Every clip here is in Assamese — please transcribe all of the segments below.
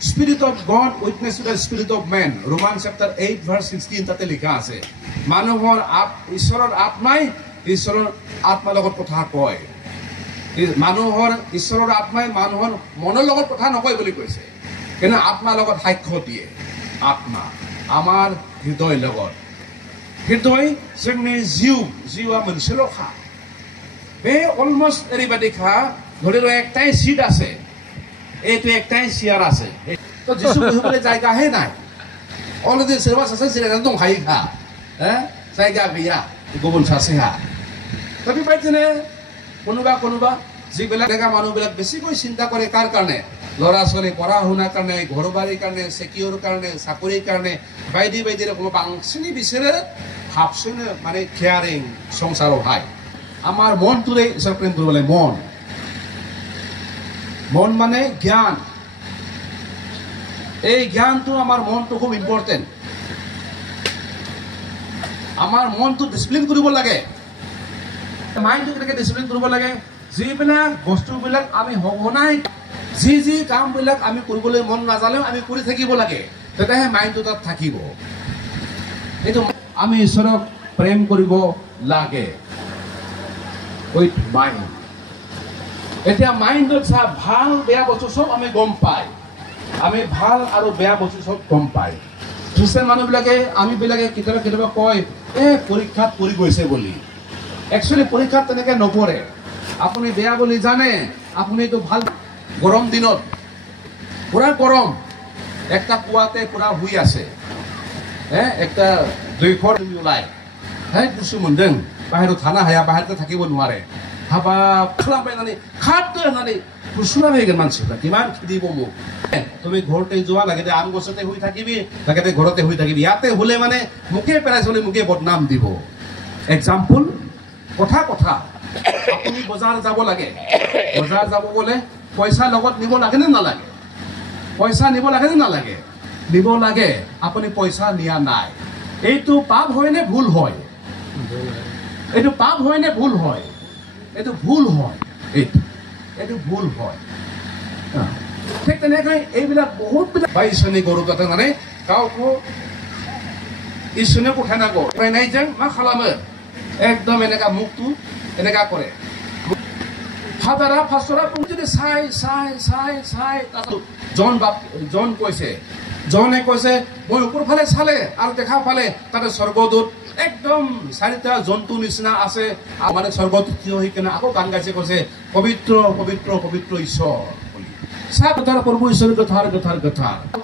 Spirit of God witness to the spirit of man. Romans chapter 8 verse 16 তাতে লিখা আছে মানুহৰ ঈশ্বৰৰ আত্মাই ঈশ্বৰৰ আত্মাৰ লগত কথা কয় মানুহৰ ঈশ্বৰৰ আত্মাই মানুহৰ মনৰ লগত কথা নকয় বুলি কৈছে কিন্তু আত্মাৰ লগত সাক্ষ্য দিয়ে আত্মা আমাৰ হৃদয় লগত হৃদয় जोंनि जिउआ मोनसेल'खा बे অলমোস্ট এৰিবাদিখা ধৰি লওক একটাই সিট আছে এইটো একটাই চেয়ার আছে তো যিশু বহিবলৈ জায়গাহে নাই অলরেডি सोरबा सासे जिरायना दंखायोखा जायगा गैया गुबुन सासेहा दा बेबायदिनो কোনোবা যিবিলাক দেখা মানুহবিলাক বেছিকৈ চিন্তা কৰে কাৰ কাৰণে ল'ৰা ছোৱালী পঢ়া শুনাৰ কাৰণে ঘৰ বাৰীৰ কাৰণে সিকিউৰ কাৰণে চাকৰিৰ কাৰণে বাইদি ৰকম বাংसिनै बिसोरो ভাবছেনে মানে কেয়াৰিং সংসাৰহাই আমাৰ মনটোৰে ঈশ্বৰ প্ৰেম কৰিবলৈ মন মানে জ্ঞান এই জ্ঞানটো আমাৰ মনটো খুব ইম্পৰ্টেন্ট আমাৰ মনটো ডিসিপ্লিন কৰিব লাগে মাইন্ডটো কেনেকৈ ডিসিপ্লিন কৰিব লাগে যিবিলাক বস্তুবিলাক আমি হবনাই যি কামবিলাক আমি কৰিবলৈ মন নাজালেও আমি কৰি থাকিব লাগে তেতিয়াহে মাইন্ডটো তাত থাকিব এইটো আমি ঈশ্বৰক প্ৰেম কৰিব লাগে উইথ মাইন্ড এতিয়া মাইন্ডত সব ভাল বেয়া বস্তু সব আমি গম পাই আমি ভাল আৰু বেয়া বস্তু সব গম পাই খ্ৰীষ্টান মানুহবিলাকে আমি বিলাকে কেতিয়াবা কয় পৰীক্ষাত পৰি গৈছে বুলি একচুয়ালি পৰীক্ষাত তেনেকৈ নপৰে আপুনি বেয়া বুলি জানে আপুনি তো ভাল গৰম দিনত পুৰা গৰম একটা কুয়াতে পুৰা হুই আছে একটা দুইখৰ ওলাই গুচু मोनदों বাহিৰত থানা হায়া বাহিৰতে থাকিব নোৱাৰে হাবা খালামबायनानै খাদ্য होननानै ফুসুৰা হইগেন মানসিৰা কিমান খিদিব মোক তুমি ঘৰতে যোৱা লাগেতে আম গছতে হৈ থাকিবি লাগেতে ঘৰতে হৈ থাকিবি ইয়াতে হলে মানে মুখে পেৰাইছলে মুখে বদনাম দিব এক্সাম্পল কথা আপুনি বজাৰ যাব লাগে বজাৰ যাব গলে পইচা লগত নিব লাগে নে নালাগে পইচা নিব লাগে নে নালাগে নিব লাগে আপুনি পইচা নিয়া নাই এইটো পাপ হয় নে ভুল হয় এইটো পাপ হয় নে ভুল হয় এইটো ভুল হয় এইটো ভুল হয় ঠিক তেনেকৈ এইবিলাক বহুত বাইছনি গৰু কথা মানে গাঁৱকো ঈশ্বৰনে কথা নাগো ফৰাইনাইজों मा खालामो एकदम এনেকা মুখটো এনেকা কৰে ফাদাৰা যদি চাই জন জনে কৈছে মই ওপৰ ফালে চালে আৰু দেখা পালে তাতে স্বৰ্গদূত একদম চাৰিটা জন্তু নিচিনা আছে মানে স্বৰ্গদূত থিয় হৈ কিনে আকৌ গান গাইছে কৈছে পবিত্ৰ পবিত্ৰ পবিত্ৰ ঈশ্বৰ सात गथार प्रभु ईश्वर गथार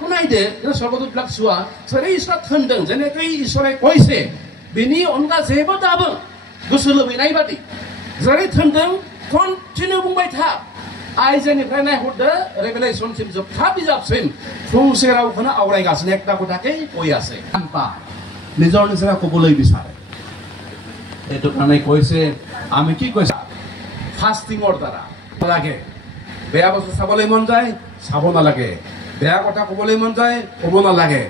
শুনাই দে স্বৰ্গদূত বিলাক চোৱা সৰে ঈশ্বৰ থন্দং যেনেকৈ ঈশ্বৰে কৈছে বিনি অনगा जेबो दाबो गोसो लुबैनाय बादि जेरै थन्दों कन्टिनिउ बुंबाय था आइजोनिफ्राय नायहरदो रेभेलेशनसिम जोबथा बिजाबसिम फंसे रावखौनो आवरायगासिनो একটা কথাকেই কৈ আছে আনপা নিজৰ নিচিনা ক'বলৈ বিচাৰে এইটো কাৰণে কৈছে আমি কি কৈছে ফাস্টিংৰ দ্বাৰা লাগে বেয়া বস্তু চাবলৈ মন যায় চাব নালাগে বেয়া কথা ক'বলৈ মন যায় ক'ব নালাগে